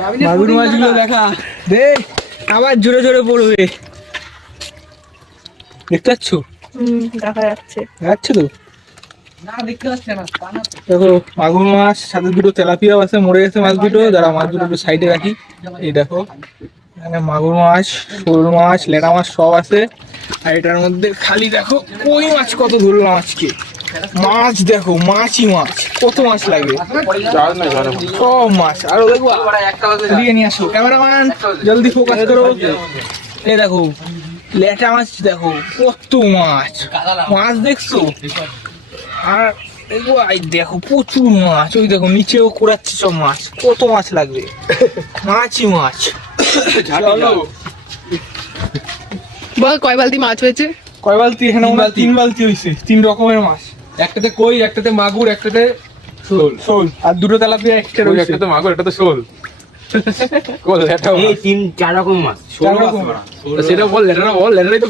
মাগুর মাছগুলো দেখা দেখ, আবার জোরে জোরে পড়বে। দেখতে পাচ্ছ? দেখা যাচ্ছে। যাচ্ছে তো না দেখতে পাচ্ছে না। দেখো মাগুর মাছ, সাথে দুটো তেলাপিয়াও আছে, মরে গেছে মাছ দুটো। যারা মাছ দুটো একটু সাইডে রাখি। এই দেখো এখানে মাগুর মাছ, শোল মাছ, লেটা মাছ সব আছে। আর এটার মধ্যে খালি দেখো কই মাছ কত ধরলাম আজকে। মাছ দেখো, মাছই মাছ, কত মাছ লাগবে সব মাছ। আরো দেখো দিয়ে নিয়ে আসো, ক্যামেরাম্যান জলদি ফোকাস করো। এই দেখো লেটা মাছ, দেখো কত মাছ, মাছ দেখছো? আর দেখো প্রচুর মাছ, ওই দেখো নিচেও কুড়াচ্ছে সব মাছ, কত মাছ লাগবে, মাছই মাছ। চলো বল কয় বালতি মাছ হয়েছে? কয় বালতি? এখানে 3 বালতি হয়েছে, 3 রকমের মাছ। একটাতে কই, একটাতে মাগুর, একটাতে শোল। শোল আর দুটো তেলাপিয়া এক্সট্রা রয়েছে। একটাতে মাগুর, একটাতে শোল। বল লেটা এই 3-4 রকম মাছ। 4 রকম। সেটা বল, লেটাটা বল, লেটাটাই তো